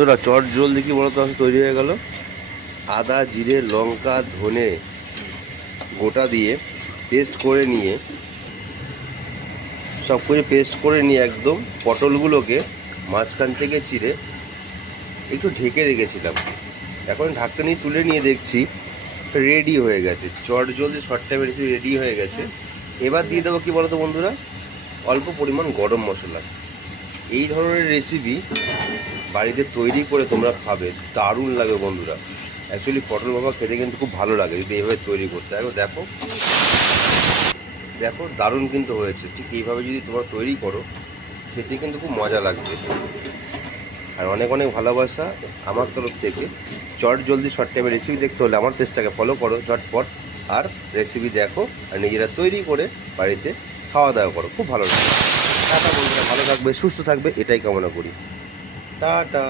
বন্ধুরা চট জলদি কি বলতো তৈরি হয়ে গেল। আদা জিরে লঙ্কা ধনে গোটা দিয়ে পেস্ট করে নিয়ে সব কিছু পেস্ট করে নিয়ে একদম পটলগুলোকে মাঝখান থেকে চিড়ে একটু ঢেকে রেখেছিলাম। এখন ঢাকনি তুলে নিয়ে দেখছি রেডি হয়ে গেছে, চট জলদি শর্ট টাইমে রেসিপি রেডি হয়ে গেছে। এবার দিয়ে দেবো কী বলতো বন্ধুরা, অল্প পরিমাণ গরম মশলা। এই ধরনের রেসিপি বাড়িতে তৈরি করে তোমরা খাবে, দারুণ লাগে বন্ধুরা। অ্যাকচুয়ালি পটল ভাপা খেতে কিন্তু খুব ভালো লাগে যদি এইভাবে তৈরি করতে। দেখো দেখো দারুণ কিন্তু হয়েছে। ঠিক এইভাবে যদি তোমরা তৈরি করো খেতে কিন্তু খুব মজা লাগবে। আর অনেক অনেক ভালোবাসা আমার তরফ থেকে। চট জলদি শর্ট টাইমে রেসিপি দেখতে হলে আমার পেজটাকে ফলো করো ঝটপট, আর রেসিপি দেখো আর নিজেরা তৈরি করে বাড়িতে খাওয়া দাওয়া করো, খুব ভালো লাগবে। টাটা বন্ধুরা, ভালো থাকবে সুস্থ থাকবে এটাই কামনা করি। টাটা।